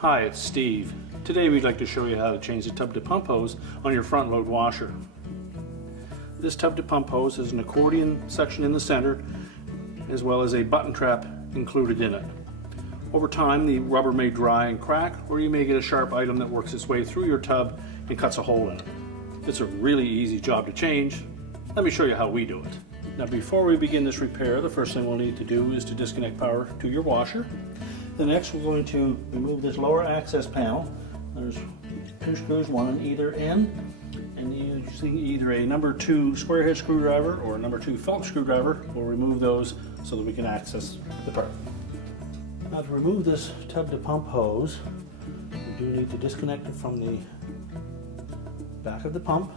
Hi, it's Steve. Today we'd like to show you how to change the tub to pump hose on your front load washer. This tub to pump hose has an accordion section in the center as well as a button trap included in it. Over time the rubber may dry and crack, or you may get a sharp item that works its way through your tub and cuts a hole in it. It's a really easy job to change. Let me show you how we do it. Now before we begin this repair, the first thing we'll need to do is to disconnect power to your washer. Then next we're going to remove this lower access panel. There's two screws, one on either end, and using either a number 2 square head screwdriver or a number 2 Phillips screwdriver, we'll remove those so that we can access the part. Now to remove this tub to pump hose, we do need to disconnect it from the back of the pump,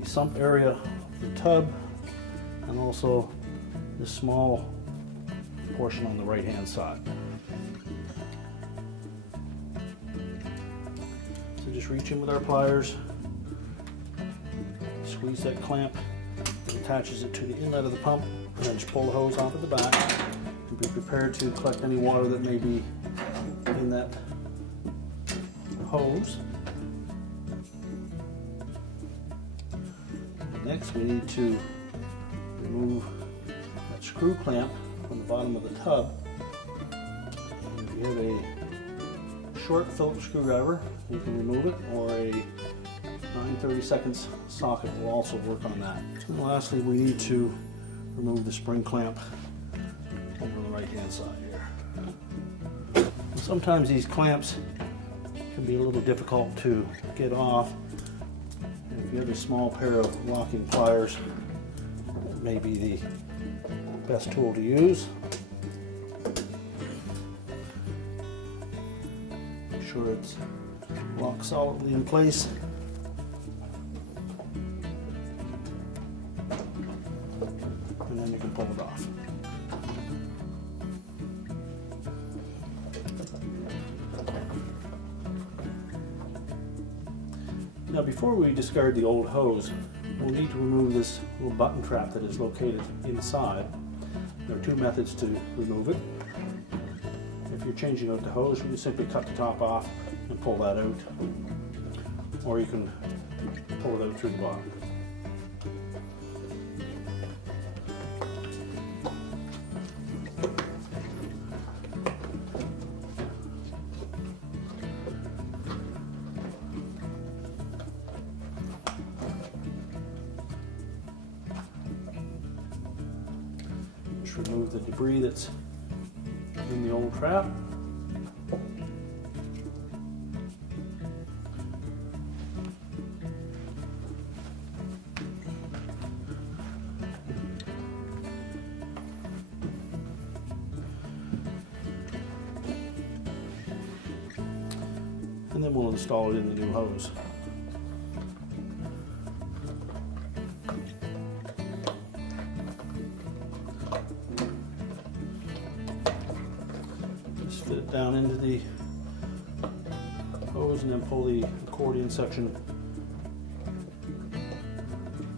the sump area of the tub, and also this small portion on the right hand side. So just reach in with our pliers, squeeze that clamp that attaches it to the inlet of the pump, and then just pull the hose off of the back and be prepared to collect any water that may be in that hose. Next we need to remove that screw clamp from the bottom of the tub. And if you have a short Phillips screwdriver, you can remove it, or a 9/32 socket will also work on that. And lastly, we need to remove the spring clamp over the right hand side here. Sometimes these clamps can be a little difficult to get off. And if you have a small pair of locking pliers, it may be the best tool to use. Make sure it's locked solidly in place. And then you can pull it off. Now before we discard the old hose, we'll need to remove this little button trap that is located inside. There are two methods to remove it. If you're changing out the hose, you simply cut the top off and pull that out, or you can pull it out through the bottom. Just remove the debris that's in the old trap. And then we'll install it in the new hose. Just fit it down into the hose and then pull the accordion section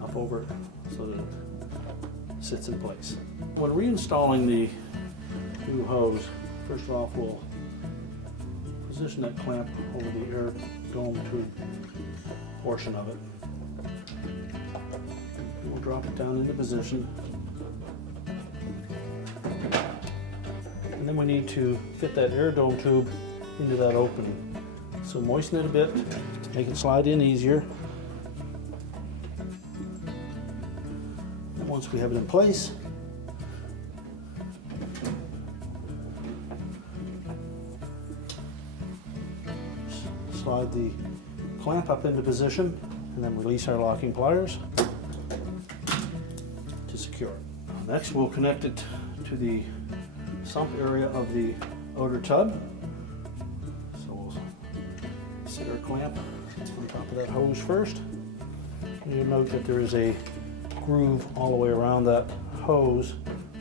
up over it so that it sits in place. When reinstalling the new hose, first off we'll position that clamp over the air dome tube portion of it. We'll drop it down into position. And then we need to fit that air dome tube into that opening. So moisten it a bit to make it slide in easier. And once we have it in place, slide the clamp up into position and then release our locking pliers to secure it. Next we'll connect it to the sump area of the outer tub. So we'll sit our clamp on top of that hose first. And you'll note that there is a groove all the way around that hose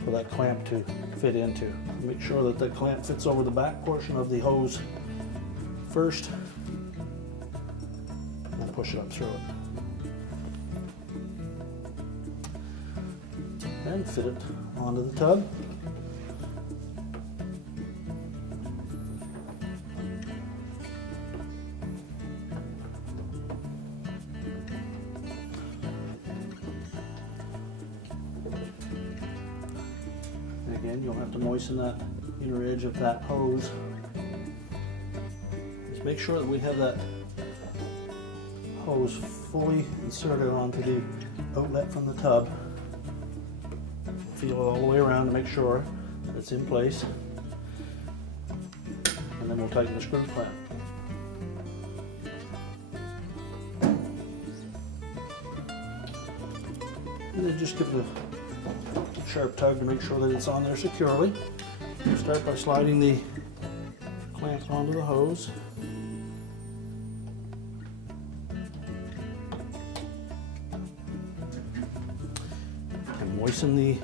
for that clamp to fit into. Make sure that the clamp fits over the back portion of the hose first, and push it up through it. Then fit it onto the tub. Again, you'll have to moisten that inner edge of that hose. Just make sure that we have that hose fully inserted onto the outlet from the tub. Feel it all the way around to make sure that it's in place. And then we'll tighten the screw clamp. And then just give it a sharp tug to make sure that it's on there securely. We'll start by sliding the clamp onto the hose. And moisten the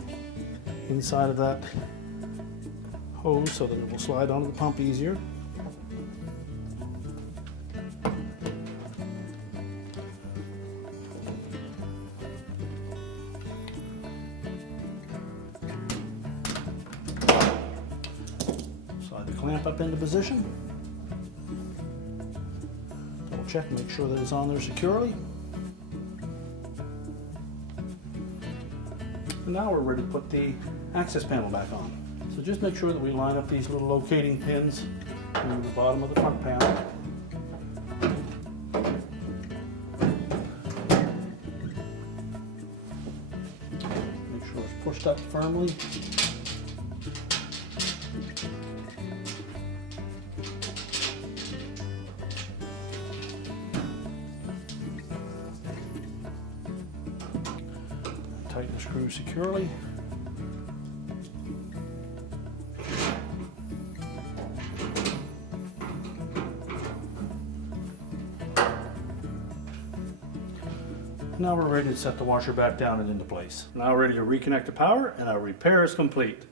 inside of that hose so that it will slide onto the pump easier. Slide the clamp up into position. Double check, make sure that it's on there securely. And now we're ready to put the access panel back on. So just make sure that we line up these little locating pins to the bottom of the front panel. Make sure it's pushed up firmly. Tighten the screw securely. Now we're ready to set the washer back down and into place. Now we're ready to reconnect the power, and our repair is complete.